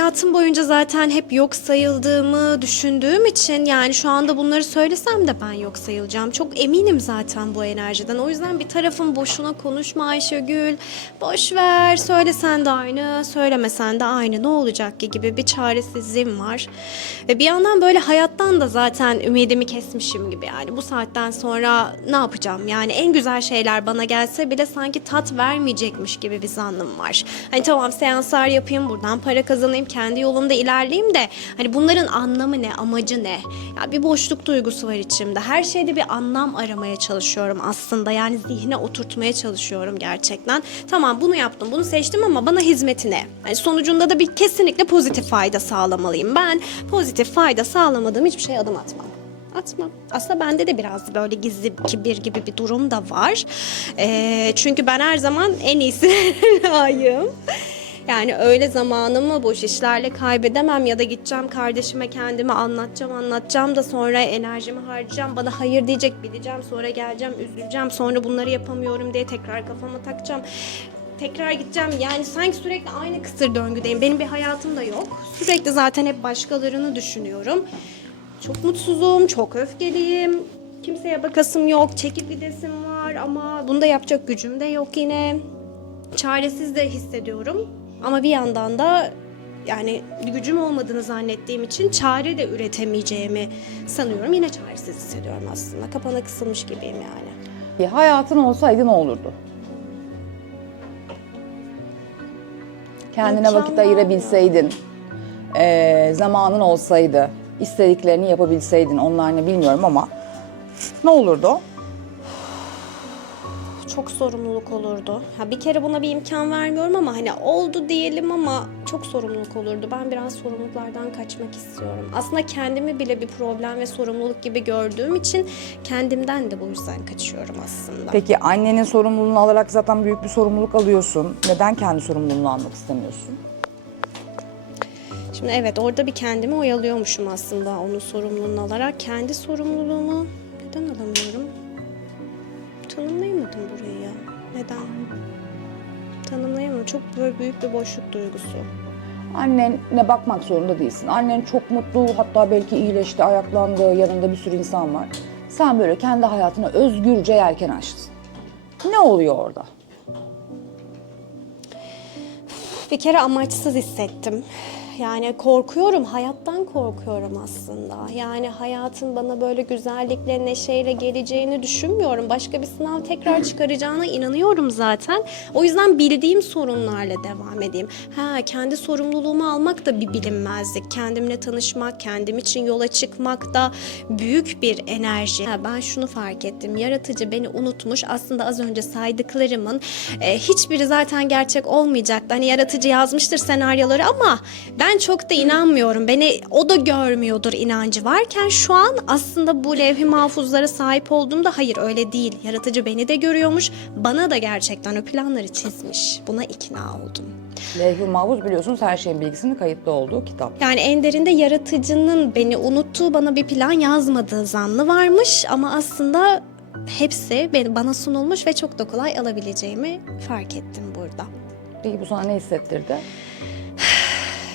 hayatım boyunca zaten hep yok sayıldığımı düşündüğüm için yani şu anda bunları söylesem de ben yok sayılacağım. Çok eminim zaten bu enerjiden. O yüzden bir tarafım boşuna konuşma Ayşegül. Boş ver. Söylesen de aynı, söylemesen de aynı. Ne olacak ki gibi bir çaresizliğim var. Ve bir yandan böyle hayattan da zaten ümidimi kesmişim gibi yani. Bu saatten sonra ne yapacağım? Yani en güzel şeyler bana gelse bile sanki tat vermeyecekmiş gibi bir zannım var. Hani tamam seanslar yapayım, buradan para kazanayım, kendi yolumda ilerleyeyim de hani bunların anlamı ne, amacı ne? Ya bir boşluk duygusu var içimde. Her şeyde bir anlam aramaya çalışıyorum aslında. Yani zihne oturtmaya çalışıyorum gerçekten. Tamam bunu yaptım, bunu seçtim ama bana hizmeti ne? Yani sonucunda da bir kesinlikle pozitif fayda sağlamalıyım. Ben pozitif fayda sağlamadığım hiçbir şeye adım atmam atmam. Aslında bende de biraz böyle gizli kibir gibi bir durum da var. Ee, çünkü ben her zaman en iyisi layığım. Yani öyle zamanımı boş işlerle kaybedemem ya da gideceğim kardeşime kendimi anlatacağım anlatacağım da sonra enerjimi harcayacağım. Bana hayır diyecek bileceğim sonra geleceğim üzüleceğim sonra bunları yapamıyorum diye tekrar kafama takacağım. Tekrar gideceğim yani sanki sürekli aynı kısır döngüdeyim. Benim bir hayatım da yok. Sürekli zaten hep başkalarını düşünüyorum. Çok mutsuzum, çok öfkeliyim. Kimseye bakasım yok, çekip gidesim var ama bunda yapacak gücüm de yok yine. Çaresiz de hissediyorum. Ama bir yandan da yani gücüm olmadığını zannettiğim için çare de üretemeyeceğimi sanıyorum. Yine çaresiz hissediyorum aslında. Kapana kısılmış gibiyim yani. Bir hayatın olsaydı ne olurdu? Kendine vakit ayırabilseydin, eee, zamanın olsaydı, istediklerini yapabilseydin, onlar ne bilmiyorum ama ne olurdu? Çok sorumluluk olurdu. Ha bir kere buna bir imkan vermiyorum ama hani oldu diyelim ama çok sorumluluk olurdu. Ben biraz sorumluluklardan kaçmak istiyorum. Aslında kendimi bile bir problem ve sorumluluk gibi gördüğüm için kendimden de bu yüzden kaçıyorum aslında. Peki annenin sorumluluğunu alarak zaten büyük bir sorumluluk alıyorsun. Neden kendi sorumluluğunu almak istemiyorsun? Şimdi evet orada bir kendimi oyalıyormuşum aslında onun sorumluluğunu alarak. Kendi sorumluluğumu neden alamıyorum? Tanımlayamadım burayı ya. Neden? Tanımlayamadım. Çok böyle büyük bir boşluk duygusu. Annene bakmak zorunda değilsin. Annen çok mutlu, hatta belki iyileşti, ayaklandı, yanında bir sürü insan var. Sen böyle kendi hayatına özgürce yelken açtın. Ne oluyor orada? Bir kere amaçsız hissettim. Yani korkuyorum, hayattan korkuyorum aslında. Yani hayatın bana böyle güzellikle, neşeyle geleceğini düşünmüyorum. Başka bir sınav tekrar çıkaracağına inanıyorum zaten. O yüzden bildiğim sorunlarla devam edeyim. Ha, kendi sorumluluğumu almak da bir bilinmezlik. Kendimle tanışmak, kendim için yola çıkmak da büyük bir enerji. Ha, ben şunu fark ettim. Yaratıcı beni unutmuş. Aslında az önce saydıklarımın e, hiçbiri zaten gerçek olmayacaktı. Hani yaratıcı yazmıştır senaryoları ama ben çok da inanmıyorum. Beni o da görmüyordur inancı varken şu an aslında bu levh-i mahfuzlara sahip olduğumda hayır öyle değil. Yaratıcı beni de görüyormuş. Bana da gerçekten o planları çizmiş. Buna ikna oldum. Levh-i Mahfuz biliyorsunuz her şeyin bilgisinin kayıtlı olduğu kitap. Yani en derinde yaratıcının beni unuttuğu, bana bir plan yazmadığı zannı varmış ama aslında hepsi bana sunulmuş ve çok da kolay alabileceğimi fark ettim burada. Peki bu sana ne hissettirdi?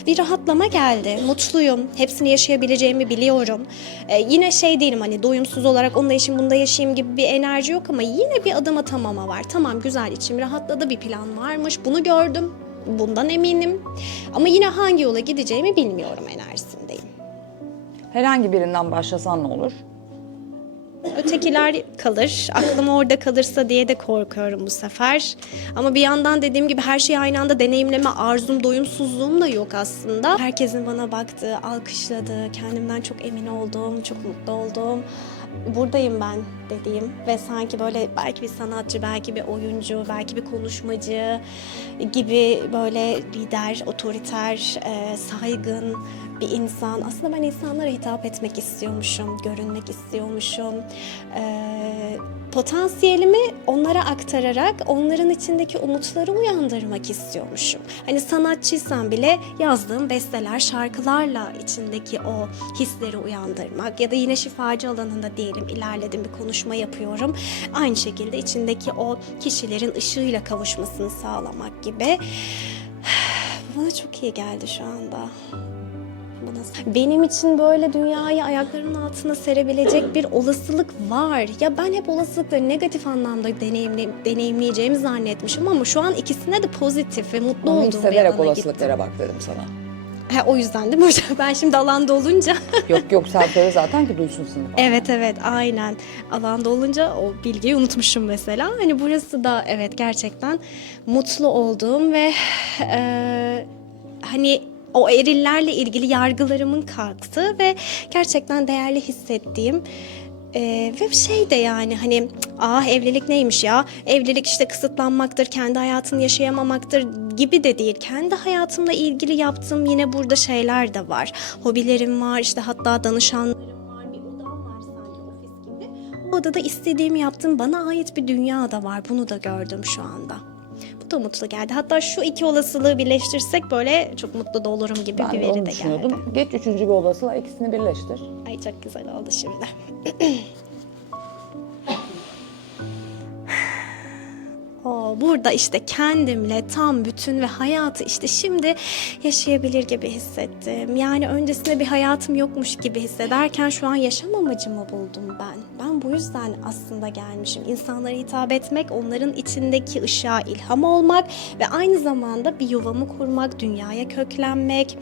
Bir rahatlama geldi. Mutluyum. Hepsini yaşayabileceğimi biliyorum. Ee, yine şey değilim hani doyumsuz olarak onu da yaşayayım bunu da yaşayayım gibi bir enerji yok ama yine bir adım atamama var. Tamam güzel içim rahatladı bir plan varmış. Bunu gördüm. Bundan eminim. Ama yine hangi yola gideceğimi bilmiyorum enerjisindeyim. Herhangi birinden başlasan ne olur? Ötekiler kalır. Aklım orada kalırsa diye de korkuyorum bu sefer. Ama bir yandan dediğim gibi her şeyi aynı anda deneyimleme arzum, doyumsuzluğum da yok aslında. Herkesin bana baktığı, alkışladığı, kendimden çok emin olduğum, çok mutlu olduğum buradayım ben dediğim ve sanki böyle belki bir sanatçı, belki bir oyuncu, belki bir konuşmacı gibi böyle lider, otoriter, e, saygın bir insan. Aslında ben insanlara hitap etmek istiyormuşum, görünmek istiyormuşum. E, potansiyelimi onlara aktararak onların içindeki umutları uyandırmak istiyormuşum. Hani sanatçıysam bile yazdığım besteler, şarkılarla içindeki o hisleri uyandırmak ya da yine şifacı alanında diyelim ilerledim bir konuşma yapıyorum. Aynı şekilde içindeki o kişilerin ışığıyla kavuşmasını sağlamak gibi. bana çok iyi geldi şu anda. Bana- Benim için böyle dünyayı ayaklarımın altına serebilecek bir olasılık var. Ya ben hep olasılıkları negatif anlamda deneyimle, deneyimleyeceğimi zannetmişim ama şu an ikisine de pozitif ve mutlu Onu olduğum bir alana olasılıklara bak dedim sana. Ha, o yüzden değil mi hocam? Ben şimdi alanda olunca yok yok sen söyle zaten ki duysun sınıf. Evet evet aynen. Alanda olunca o bilgiyi unutmuşum mesela. Hani burası da evet gerçekten mutlu olduğum ve e, hani o erillerle ilgili yargılarımın kalktı ve gerçekten değerli hissettiğim e, ve şey de yani hani ah evlilik neymiş ya? Evlilik işte kısıtlanmaktır kendi hayatını yaşayamamaktır gibi de değil. Kendi hayatımla ilgili yaptığım yine burada şeyler de var. Hobilerim var işte hatta danışanlarım var. Bir odam var sanki ofis gibi. O odada istediğimi yaptığım bana ait bir dünya da var. Bunu da gördüm şu anda da mutlu geldi hatta şu iki olasılığı birleştirsek böyle çok mutlu da olurum gibi Ben bir de veri onu de geldi. Geç üçüncü bir olasılığa ikisini birleştir. Ay çok güzel oldu şimdi. Burada işte kendimle tam bütün ve hayatı işte şimdi yaşayabilir gibi hissettim. Yani öncesinde bir hayatım yokmuş gibi hissederken şu an yaşam amacımı buldum ben. Ben bu yüzden aslında gelmişim. İnsanlara hitap etmek, onların içindeki ışığa ilham olmak ve aynı zamanda bir yuvamı kurmak, dünyaya köklenmek,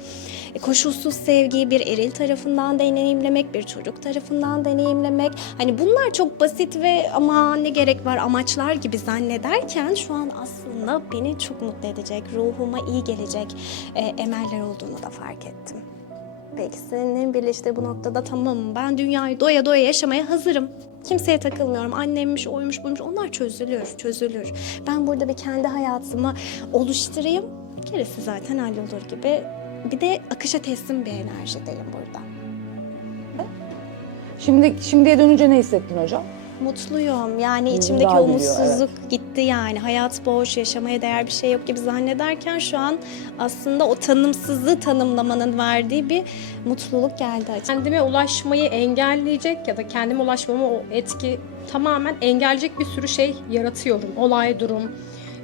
e, koşulsuz sevgiyi bir eril tarafından deneyimlemek, bir çocuk tarafından deneyimlemek. Hani bunlar çok basit ve ama ne gerek var amaçlar gibi zannederken şu an aslında beni çok mutlu edecek, ruhuma iyi gelecek e, emeller olduğunu da fark ettim. Ve ikisinin birleştiği bu noktada tamamım ben dünyayı doya doya yaşamaya hazırım. Kimseye takılmıyorum. Annemmiş, oymuş, buymuş. Onlar çözülür, çözülür. Ben burada bir kendi hayatımı oluşturayım. Gerisi zaten hallolur gibi. Bir de akışa teslim bir enerjideyim burada. Şimdi şimdiye dönünce ne hissettin hocam? Mutluyum. Yani Hmm, içimdeki daha o mutsuzluk gitti yani. Hayat boş, yaşamaya değer bir şey yok gibi zannederken şu an aslında o tanımsızlığı tanımlamanın verdiği bir mutluluk geldi açıkçası. kendime ulaşmayı engelleyecek ya da kendime ulaşmama o etki tamamen engelleyecek bir sürü şey yaratıyorum. Olay, durum,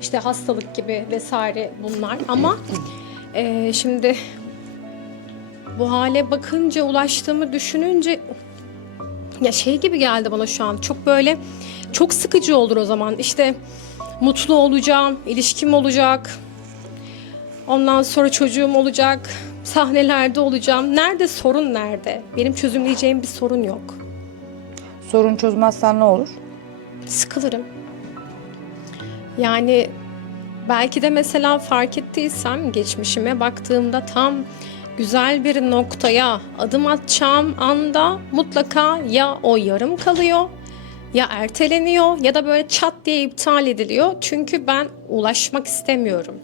işte hastalık gibi vesaire bunlar. Ama eee, şimdi bu hale bakınca ulaştığımı düşününce ya şey gibi geldi bana şu an. Çok böyle çok sıkıcı olur o zaman. İşte mutlu olacağım, ilişkim olacak. Ondan sonra çocuğum olacak. Sahnelerde olacağım. Nerede sorun nerede? Benim çözümleyeceğim bir sorun yok. Sorun çözmezsen ne olur? Sıkılırım. Yani belki de mesela fark ettiysem geçmişime baktığımda tam güzel bir noktaya adım atacağım anda mutlaka ya o yarım kalıyor ya erteleniyor ya da böyle çat diye iptal ediliyor. Çünkü ben ulaşmak istemiyorum.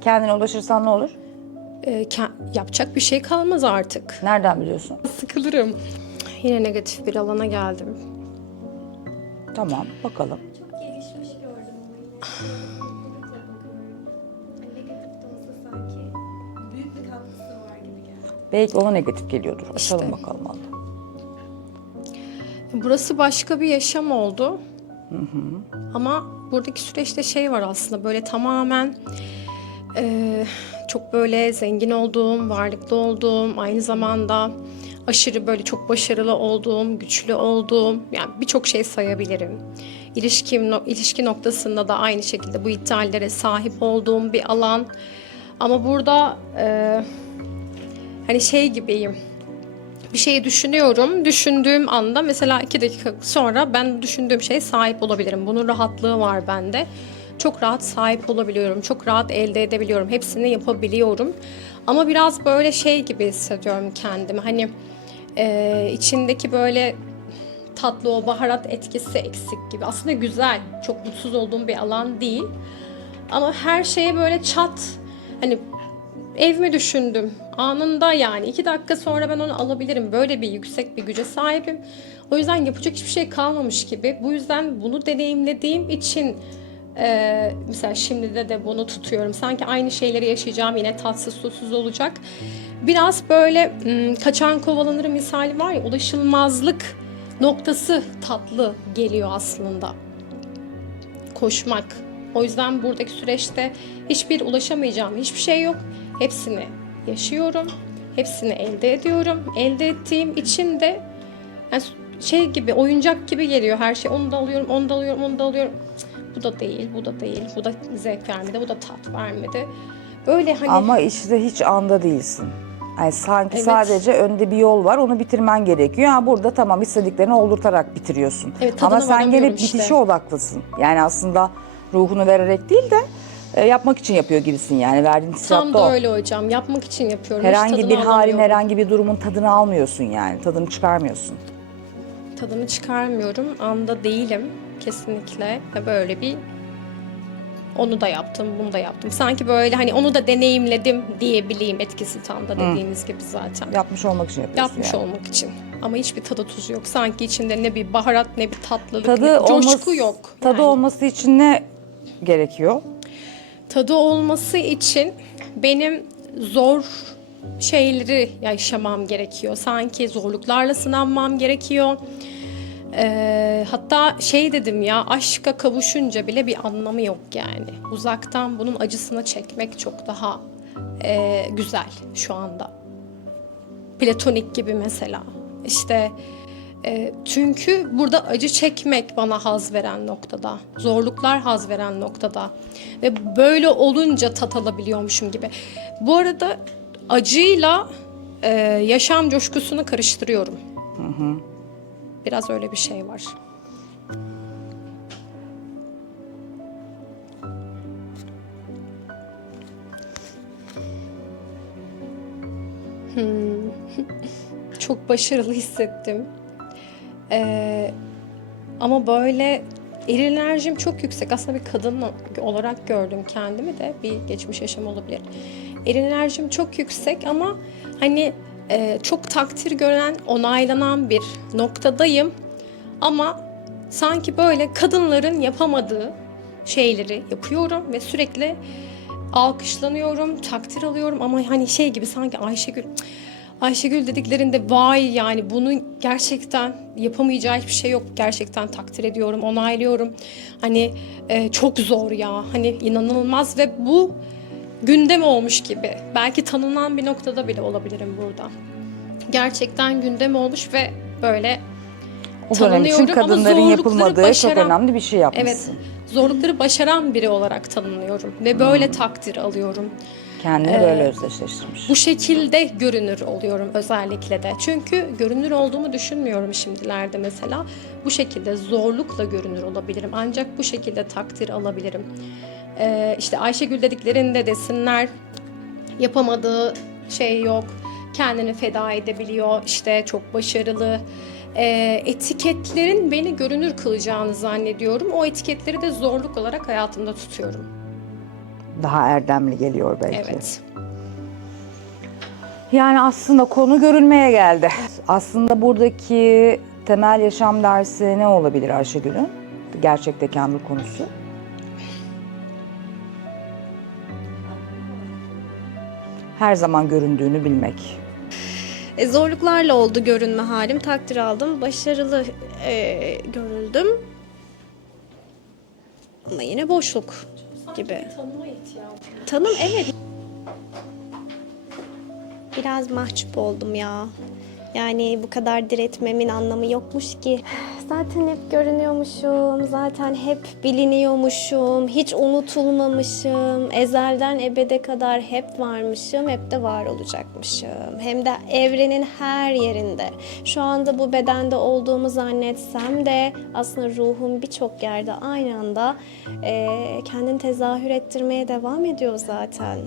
Kendine ulaşırsan ne olur? Ee, ke- yapacak bir şey kalmaz artık. Nereden biliyorsun? Sıkılırım. Yine negatif bir alana geldim. Tamam bakalım. Çok gelişmiş gördüm ama yine Belki ona negatif geliyordur. Açalım İşte. bakalım Allah. Burası başka bir yaşam oldu. Ama buradaki süreçte şey var aslında böyle tamamen eee, çok böyle zengin olduğum, varlıklı olduğum, aynı zamanda aşırı böyle çok başarılı olduğum, güçlü olduğum, yani birçok şey sayabilirim. İlişkim, no- ilişki noktasında da aynı şekilde bu iddiallere sahip olduğum bir alan. Ama burada eee, hani şey gibiyim bir şeyi düşünüyorum. Düşündüğüm anda mesela iki dakika sonra ben düşündüğüm şeye sahip olabilirim. Bunun rahatlığı var bende. Çok rahat sahip olabiliyorum. Çok rahat elde edebiliyorum. Hepsini yapabiliyorum. Ama biraz böyle şey gibi hissediyorum kendimi. Hani e, içindeki böyle tatlı o baharat etkisi eksik gibi. Aslında güzel. Çok mutsuz olduğum bir alan değil. Ama her şeye böyle çat hani ev mi düşündüm. Anında yani iki dakika sonra ben onu alabilirim. Böyle bir yüksek bir güce sahibim. O yüzden yapacak hiçbir şey kalmamış gibi. Bu yüzden bunu deneyimlediğim için e, mesela şimdi de de bunu tutuyorum. Sanki aynı şeyleri yaşayacağım yine tatsız susuz olacak. Biraz böyle kaçan kovalanır misali var ya ulaşılmazlık noktası tatlı geliyor aslında. Koşmak. O yüzden buradaki süreçte hiçbir ulaşamayacağım hiçbir şey yok. Hepsini yaşıyorum. Hepsini elde ediyorum. Elde ettiğim için de yani şey gibi oyuncak gibi geliyor her şey. Onu da alıyorum, onu da alıyorum, onu da alıyorum. Cık, Bu da değil, bu da değil. Bu da zevk vermedi, bu da tat vermedi. Böyle hani Ama işte hiç anda değilsin. Yani sanki Evet. sadece önde bir yol var, onu bitirmen gerekiyor. Ha burada tamam istediklerini oldurtarak bitiriyorsun. Evet, tadına Ama sen varamıyorum işte. bitişe odaklısın. Yani aslında ruhunu vererek değil de e, yapmak için yapıyor gibisin yani. Verdiğin hissiyat tam da o. öyle hocam. Yapmak için yapıyorum. Hiç Herhangi tadını bir halin, alamıyorum. herhangi bir durumun tadını almıyorsun yani. Tadını çıkarmıyorsun. Tadını çıkarmıyorum. Anda değilim kesinlikle. Ve böyle bir onu da yaptım, bunu da yaptım. Sanki böyle hani onu da deneyimledim diyebileyim etkisi tam da dediğiniz gibi zaten. Yapmış olmak için yapıyorsun Yapmış yani. olmak için. Ama hiçbir tadı tuzu yok. Sanki içinde ne bir baharat ne bir tatlılık ne Tadı bir coşku olması, yok. Tadı yani. olması için ne gerekiyor? Tadı olması için benim zor şeyleri yaşamam gerekiyor. Sanki zorluklarla sınanmam gerekiyor. Ee, hatta şey dedim ya aşka kavuşunca bile bir anlamı yok yani. Uzaktan bunun acısını çekmek çok daha e, güzel şu anda. Platonik gibi mesela. İşte e, çünkü burada acı çekmek bana haz veren noktada. Zorluklar haz veren noktada. Ve böyle olunca tat alabiliyormuşum gibi. Bu arada acıyla e, yaşam coşkusunu karıştırıyorum. Biraz öyle bir şey var. Hmm. Çok başarılı hissettim. Ee, ama böyle eril enerjim çok yüksek. Aslında bir kadın olarak gördüm kendimi de bir geçmiş yaşam olabilir. Eril enerjim çok yüksek ama hani e, çok takdir gören, onaylanan bir noktadayım. Ama sanki böyle kadınların yapamadığı şeyleri yapıyorum ve sürekli alkışlanıyorum, takdir alıyorum ama hani şey gibi sanki Ayşegül Ayşegül dediklerinde vay yani bunu gerçekten yapamayacağı hiçbir şey yok. Gerçekten takdir ediyorum, onaylıyorum. Hani e, çok zor ya. Hani inanılmaz ve bu gündem olmuş gibi. Belki tanınan bir noktada bile olabilirim burada. Gerçekten gündem olmuş ve böyle O dönem için kadınların yapılmadığı çok başaran- önemli bir şey Evet, yapmışsın. zorlukları başaran biri olarak tanınıyorum ve böyle takdir alıyorum. Kendini böyle özdeşleştirmiş. Bu şekilde görünür oluyorum özellikle de. Çünkü görünür olduğumu düşünmüyorum şimdilerde mesela. Bu şekilde zorlukla görünür olabilirim. Ancak bu şekilde takdir alabilirim. Ee, işte Ayşegül dediklerinde desinler yapamadığı şey yok. Kendini feda edebiliyor. işte çok başarılı. Ee, etiketlerin beni görünür kılacağını zannediyorum. O etiketleri de zorluk olarak hayatımda tutuyorum. Daha erdemli geliyor belki. Evet. Yani aslında konu görülmeye geldi. Aslında buradaki temel yaşam dersi ne olabilir Ayşegül'ün? Gerçekte kamil konusu. Her zaman göründüğünü bilmek. E, zorluklarla oldu görünme halim. Takdir aldım. Başarılı e, görüldüm. Ama yine boşluk gibi. Tanım evet. Biraz mahcup oldum ya. Yani bu kadar diretmemin anlamı yokmuş ki. Zaten hep görünüyormuşum, zaten hep biliniyormuşum, hiç unutulmamışım, ezelden ebede kadar hep varmışım, hep de var olacakmışım. Hem de evrenin her yerinde. Şu anda bu bedende olduğumu zannetsem de aslında ruhum birçok yerde aynı anda eee kendini tezahür ettirmeye devam ediyor zaten.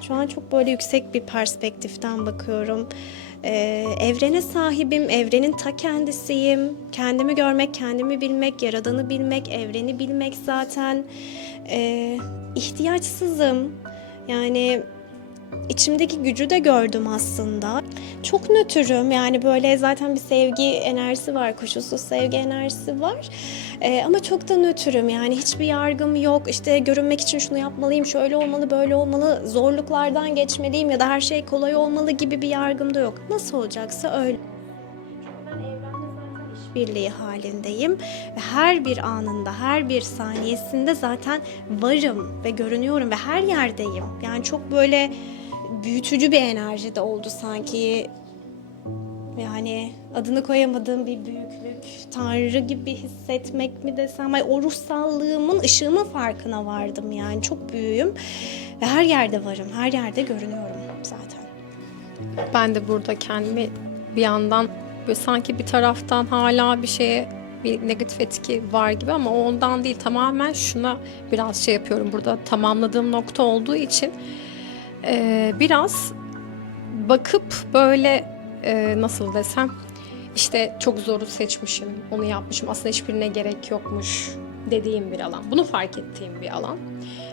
Şu an çok böyle yüksek bir perspektiften bakıyorum. Ee, evrene sahibim, evrenin ta kendisiyim. Kendimi görmek, kendimi bilmek, yaradanı bilmek, evreni bilmek zaten. Ee, ihtiyaçsızım. Yani içimdeki gücü de gördüm aslında. Çok nötrüm yani böyle zaten bir sevgi enerjisi var, koşulsuz sevgi enerjisi var. Ee, ama çok da nötrüm yani hiçbir yargım yok. İşte görünmek için şunu yapmalıyım, şöyle olmalı, böyle olmalı, zorluklardan geçmeliyim ya da her şey kolay olmalı gibi bir yargım da yok. Nasıl olacaksa öyle. Birliği halindeyim. Ve her bir anında, her bir saniyesinde zaten varım ve görünüyorum ve her yerdeyim. Yani çok böyle büyütücü bir enerji de oldu sanki. Yani adını koyamadığım bir büyüklük, tanrı gibi hissetmek mi desem, ay o ruhsallığımın, ışığımın farkına vardım yani çok büyüğüm ve her yerde varım, her yerde görünüyorum zaten. Ben de burada kendimi bir yandan böyle sanki bir taraftan hala bir şeye bir negatif etki var gibi ama ondan değil tamamen şuna biraz şey yapıyorum burada tamamladığım nokta olduğu için eee, biraz bakıp böyle eee, nasıl desem işte çok zoru seçmişim onu yapmışım aslında hiçbirine gerek yokmuş dediğim bir alan bunu fark ettiğim bir alan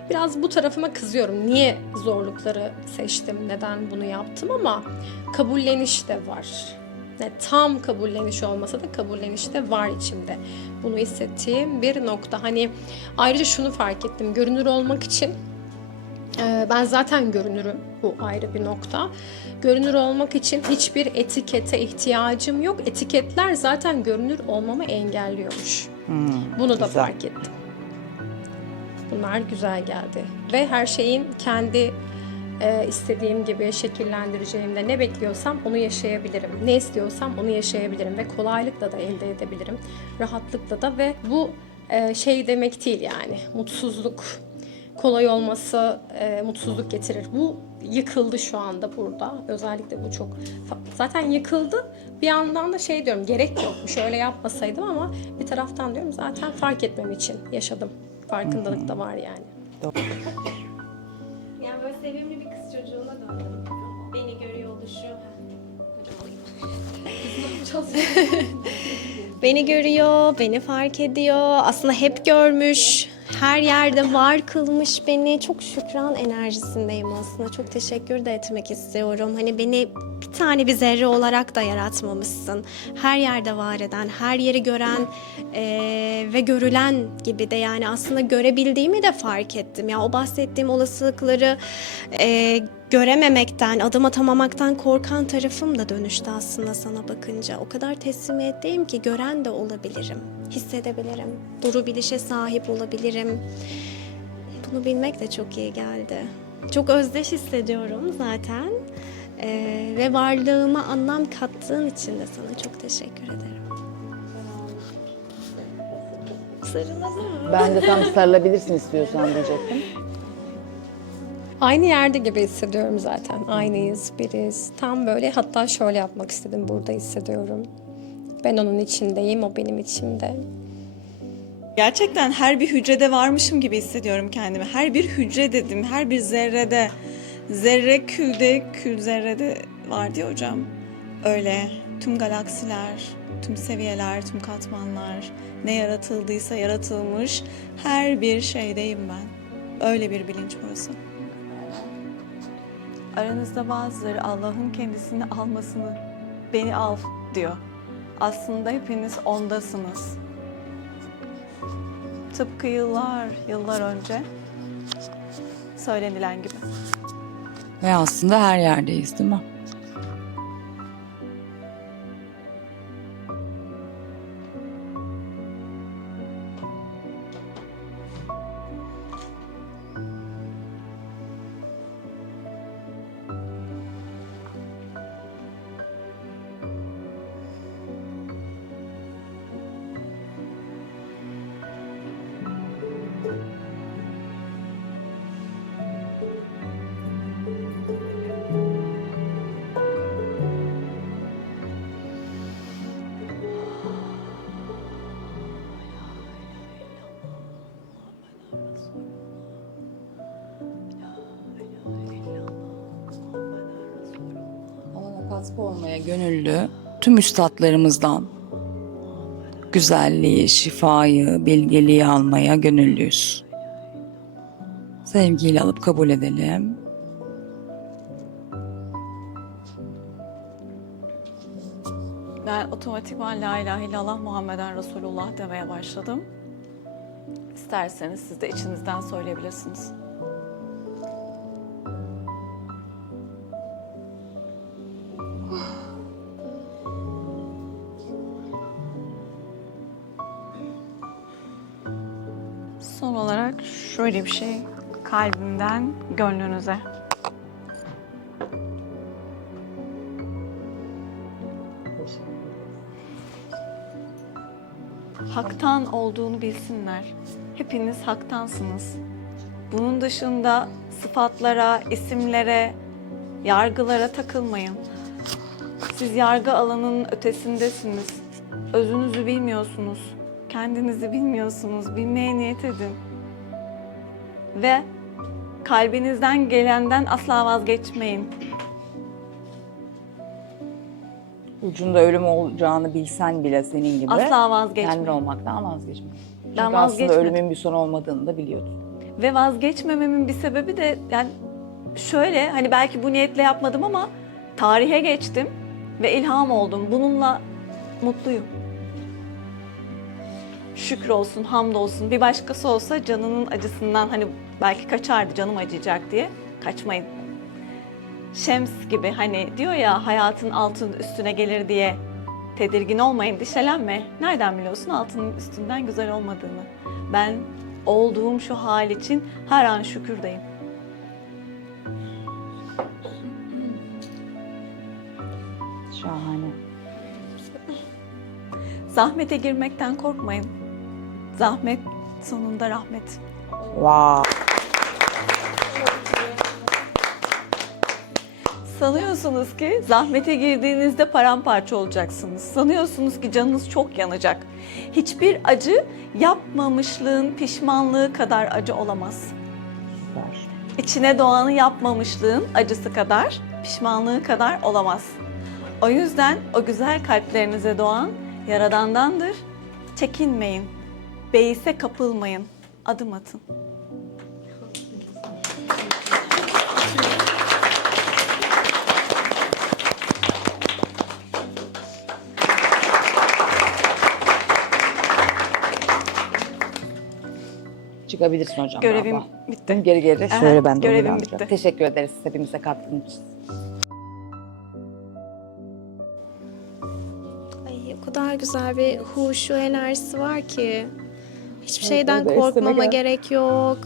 biraz bu tarafıma kızıyorum niye zorlukları seçtim neden bunu yaptım ama kabulleniş de var ne tam kabulleniş olmasa da kabulleniş de var içimde. Bunu hissettiğim bir nokta. Hani ayrıca şunu fark ettim. Görünür olmak için e, ben zaten görünürüm. Bu ayrı bir nokta. Görünür olmak için hiçbir etikete ihtiyacım yok. Etiketler zaten görünür olmamı engelliyormuş. Bunu da güzel. fark ettim. Bunlar güzel geldi. Ve her şeyin kendi e, istediğim gibi şekillendireceğimde ne bekliyorsam onu yaşayabilirim. Ne istiyorsam onu yaşayabilirim ve kolaylıkla da elde edebilirim. Rahatlıkla da ve bu e, şey demek değil yani mutsuzluk kolay olması e, mutsuzluk getirir. Bu yıkıldı şu anda burada. Özellikle bu çok zaten yıkıldı. Bir yandan da şey diyorum gerek yokmuş öyle yapmasaydım ama bir taraftan diyorum zaten fark etmem için yaşadım. Farkındalık da var yani. Yani böyle sevimli bir kız çocuğuna döndüm. Beni görüyor oluşu. beni görüyor, beni fark ediyor. Aslında hep görmüş. Her yerde var kılmış beni. Çok şükran enerjisindeyim aslında. Çok teşekkür de etmek istiyorum. Hani beni tane bir zerre olarak da yaratmamışsın. Her yerde var eden, her yeri gören eee, ve görülen gibi de yani aslında görebildiğimi de fark ettim. Ya o bahsettiğim olasılıkları eee, görememekten, adım atamamaktan korkan tarafım da dönüştü aslında sana bakınca. O kadar teslimiyetteyim ki gören de olabilirim, hissedebilirim, duru bilişe sahip olabilirim. Bunu bilmek de çok iyi geldi. Çok özdeş hissediyorum zaten. Ee, ve varlığıma anlam kattığın için de sana çok teşekkür ederim. Sarılalım. Ben de tam sarılabilirsin istiyorsan diyecektim. Aynı yerde gibi hissediyorum zaten. Aynıyız, biriz. Tam böyle hatta şöyle yapmak istedim. Burada hissediyorum. Ben onun içindeyim, o benim içimde. Gerçekten her bir hücrede varmışım gibi hissediyorum kendimi. Her bir hücre dedim, her bir zerrede. Zerre külde, kül zerrede var diyor hocam. Öyle. Tüm galaksiler, tüm seviyeler, tüm katmanlar, ne yaratıldıysa yaratılmış her bir şeydeyim ben. Öyle bir bilinç burası. Aranızda bazıları Allah'ın kendisini almasını, beni al diyor. Aslında hepiniz ondasınız. Tıpkı yıllar, yıllar önce söylenilen gibi. Ve aslında her yerdeyiz değil mi? Katkı olmaya gönüllü tüm üstadlarımızdan güzelliği, şifayı, bilgeliği almaya gönüllüyüz. Sevgiyle alıp kabul edelim. Ben otomatikman La ilahe illallah Muhammeden Resulullah demeye başladım. İsterseniz siz de içinizden söyleyebilirsiniz. Şöyle bir şey kalbimden gönlünüze. Haktan olduğunu bilsinler. Hepiniz haktansınız. Bunun dışında sıfatlara, isimlere, yargılara takılmayın. Siz yargı alanının ötesindesiniz. Özünüzü bilmiyorsunuz. Kendinizi bilmiyorsunuz. Bilmeye niyet edin. Ve kalbinizden gelenden asla vazgeçmeyin. Ucunda ölüm olacağını bilsen bile senin gibi. Asla vazgeçmeyin. Kendin olmaktan vazgeçme. Çünkü Ben aslında vazgeçmedim. ölümün bir sonu olmadığını da biliyordun. Ve vazgeçmememin bir sebebi de yani şöyle hani belki bu niyetle yapmadım ama tarihe geçtim ve ilham oldum. Bununla mutluyum. Şükür olsun, hamd olsun. Bir başkası olsa canının acısından hani belki kaçardı canım acıyacak diye. Kaçmayın. Şems gibi hani diyor ya hayatın altın üstüne gelir diye tedirgin olmayın, dişelenme. Nereden biliyorsun altının üstünden güzel olmadığını? Ben olduğum şu hal için her an şükürdeyim. Şahane. Zahmete girmekten korkmayın. Zahmet sonunda rahmet. Wow. Sanıyorsunuz ki zahmete girdiğinizde paramparça olacaksınız. Sanıyorsunuz ki canınız çok yanacak. Hiçbir acı yapmamışlığın pişmanlığı kadar acı olamaz. Süper. İçine doğanı yapmamışlığın acısı kadar, pişmanlığı kadar olamaz. O yüzden o güzel kalplerinize doğan Yaradan'dandır. Çekinmeyin, beise kapılmayın, adım atın. Çıkabilirsin hocam. Görevim bravo. bitti. Geri geri Aha, şöyle ben de görevim bitti. Teşekkür ederiz hepimize katkın için. Ay o kadar güzel bir huşu enerjisi var ki. Hiçbir Evet, şeyden evet, korkmama gerek yok.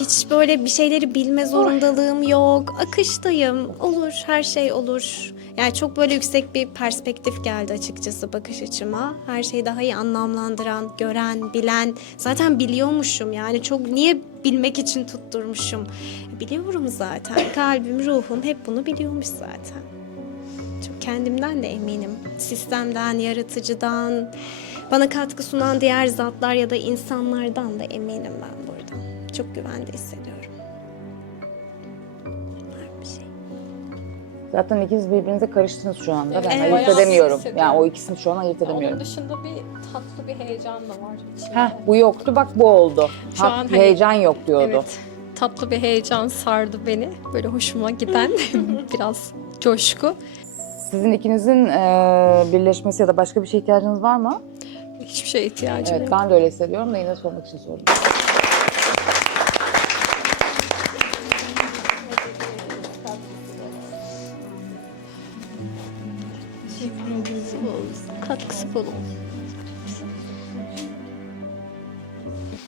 Hiç böyle bir şeyleri bilme zorundalığım yok. Akıştayım. Olur, her şey olur. Yani çok böyle yüksek bir perspektif geldi açıkçası bakış açıma. Her şeyi daha iyi anlamlandıran, gören, bilen. Zaten biliyormuşum yani çok niye bilmek için tutturmuşum. Biliyorum zaten. Kalbim, ruhum hep bunu biliyormuş zaten. Çok kendimden de eminim. Sistemden, yaratıcıdan, bana katkı sunan diğer zatlar ya da insanlardan da eminim ben burada. Çok güvende hissediyorum. Zaten ikiniz birbirinize karıştınız şu anda. Ben Evet, ayırt bayağı edemiyorum. hissediyorum. Yani o ikisini şu an ayırt edemiyorum. Onun dışında bir tatlı bir heyecan da var içimde. Heh, bu yoktu bak bu oldu. Şu Ha, an hani- heyecan yok diyordu. Evet. Tatlı bir heyecan sardı beni. Böyle hoşuma giden biraz coşku. Sizin ikinizin e, birleşmesi ya da başka bir şeye ihtiyacınız var mı? Hiçbir şeye ihtiyacım Evet yok. ben de öyle hissediyorum da yine sormak için sordum.